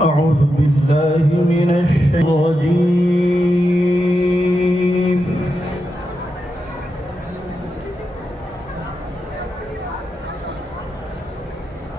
أعوذ بالله من الشيطان الرجيم.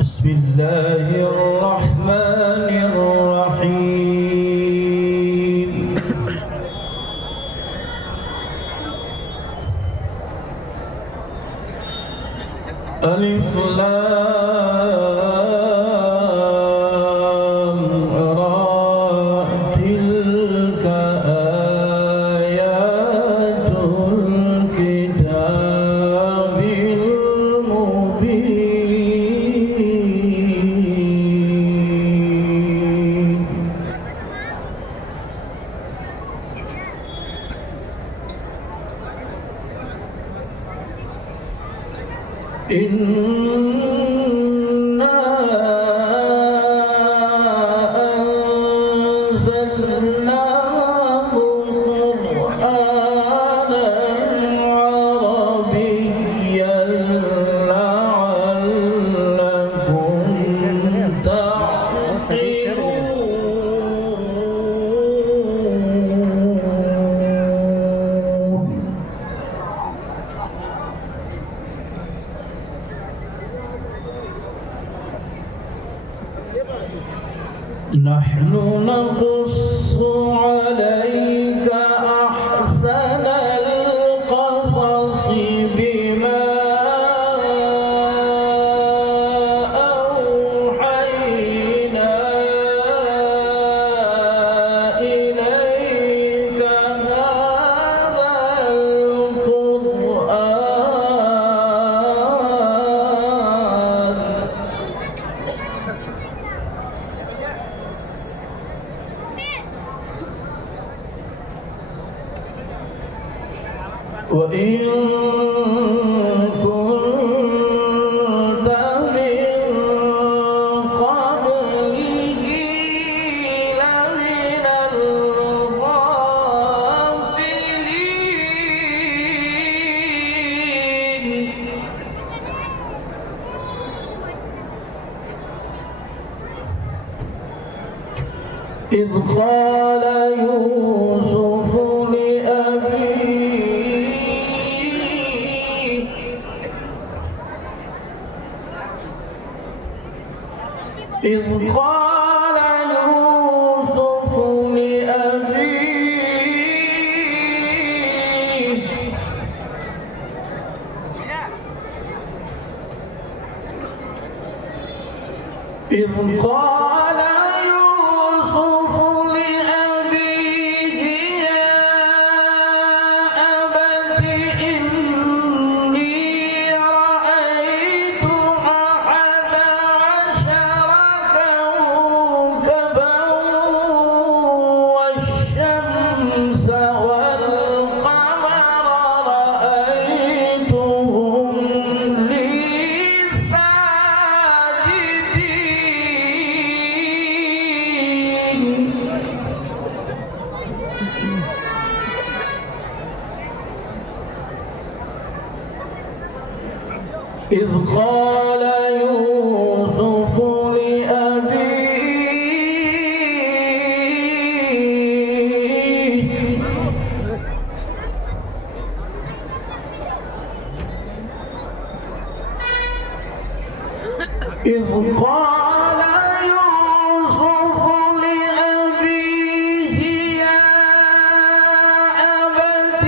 بسم الله الرحمن الرحيم. ألف لام را تلك آيات الكتاب المبين. إنا أنزلناه قرآنا عربيا لعلكم تعقلون. نحن نقص عليك أحسن القصص بما أوحينا إليك هذا القرآن وإن كنت من قبله لمن الغافلين. إذ قال يوسف لأبيه إذ قال يوسف لأبيه إذ قال يوسف لأبيه يا أبت إني رأيت أحد عشر كوكبا والشمس والقمر رأيتهم لي ساجدين. إذ قال يوسف لأبيه إذ قال يوسف لأبيه يا أبت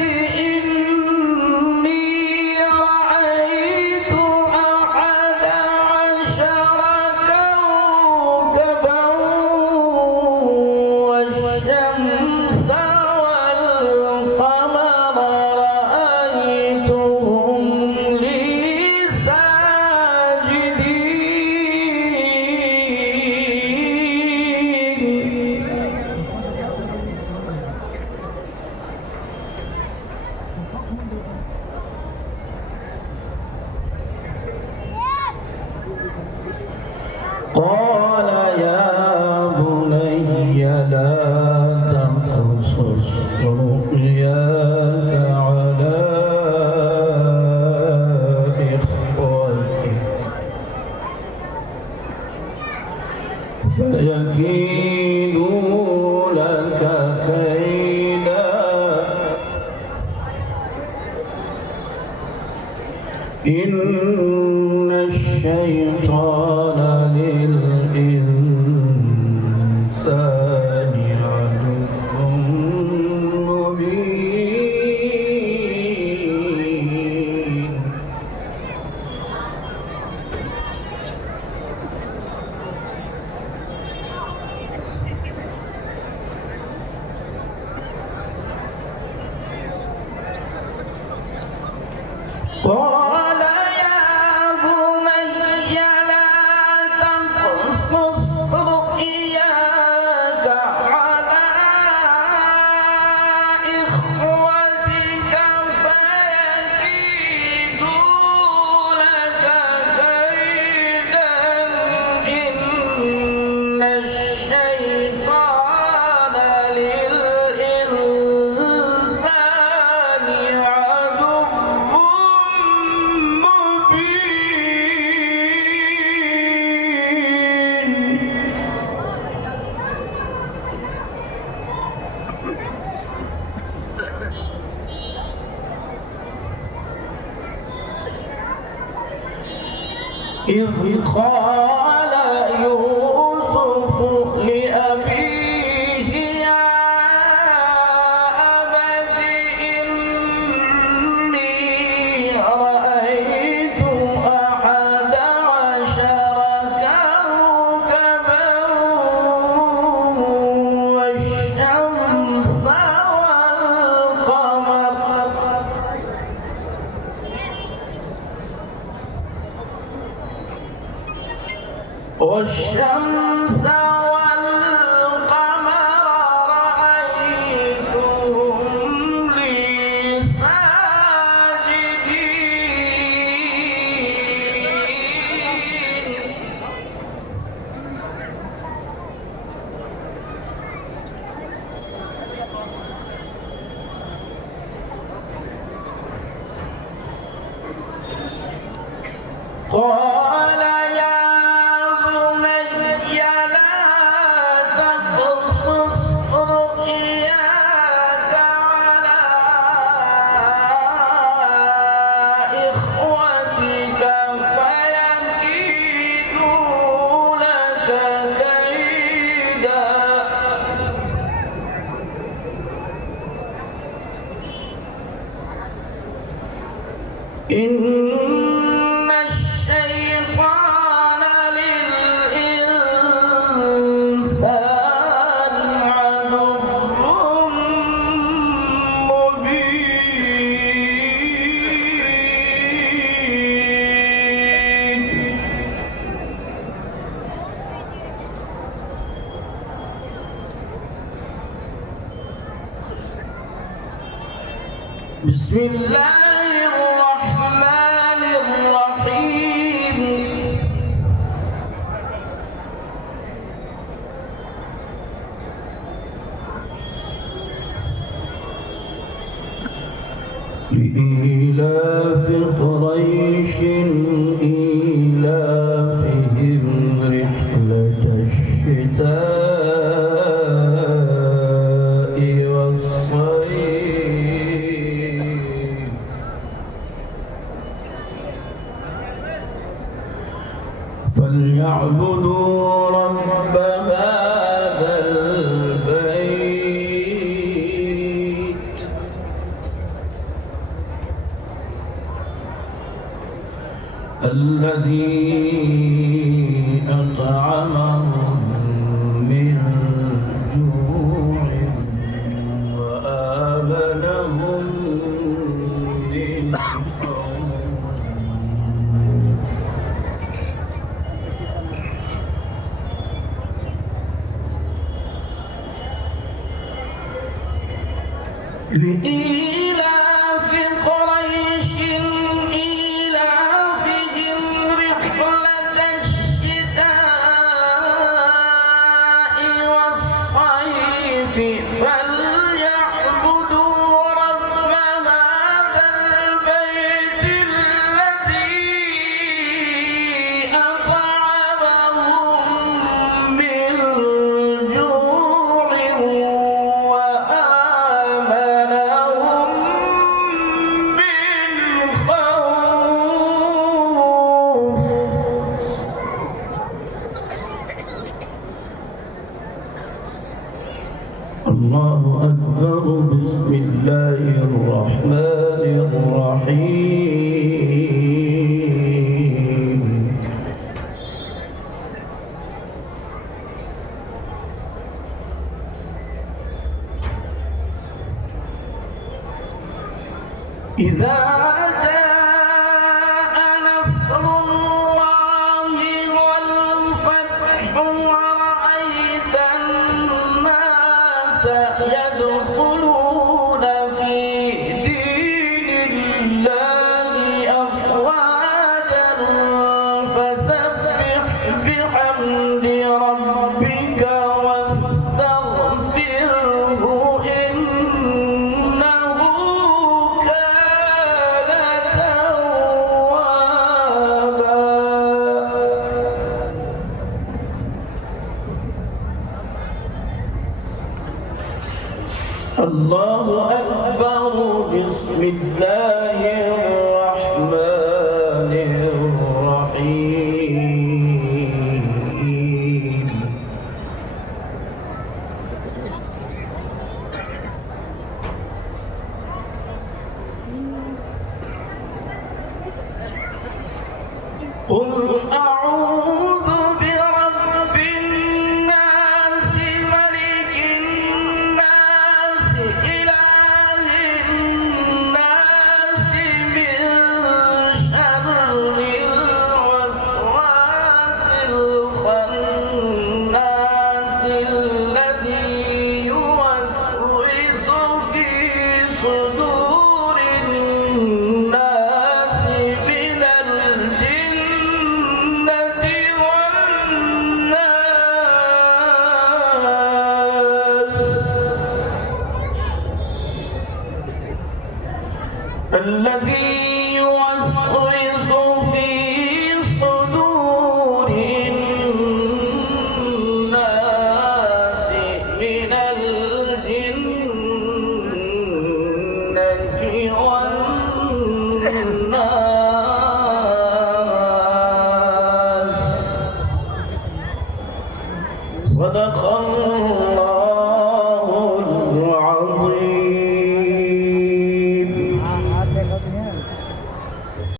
إني رأيت أحد عشر كوكبا والشمس والقمر رأيتهم لي قال يا بني لا تقصص رؤياك على إخوتك إن الشيطان للإنسان عدو مبين قال يا بني لا تقصص رؤياك على إخوتك فيكيدوا لك كيدا إن الشيطان للإنسان عدو إذ قال يوسف لأبيه يا أبت إني رأيت أحد عشر كوكبا والشمس والقمر رأيتهم لي ساجدين قال يا بني لا تقصص رؤياك على إخوتك فيكيدوا لك كيدا إن الشيطان للإنسان عدو مبين بسم الله الرحمن الرحيم لإيلاف قريش إيلافهم رحلة الشتاء والصيف فليعبدوا رب هذا البيت الذي أطعمهم من جوع وآمنهم من خوف لإيلاف قريش إيلافهم رحلة الشتاء والصيف فليعبدوا رب هذا البيت الذي أطعمهم من جوع وآمنهم الله الرحمن الرحيم إذا جاء نصر الله والفتح ورأيت الناس يدخلون في دين الله أفواجا فسبح بحمد ربك واستغفره إنه كان توابا. الله أكبر. بسم الله الرحمن الرحيم. قل أعوذ برب الناس ملك الناس إله الناس من شر الوسواس الخناس الذي يوسوس في صدور الناس من الجنة والناس. الذي يوسوس في صدور الناس من الجنة والناس. صدق الله العظيم.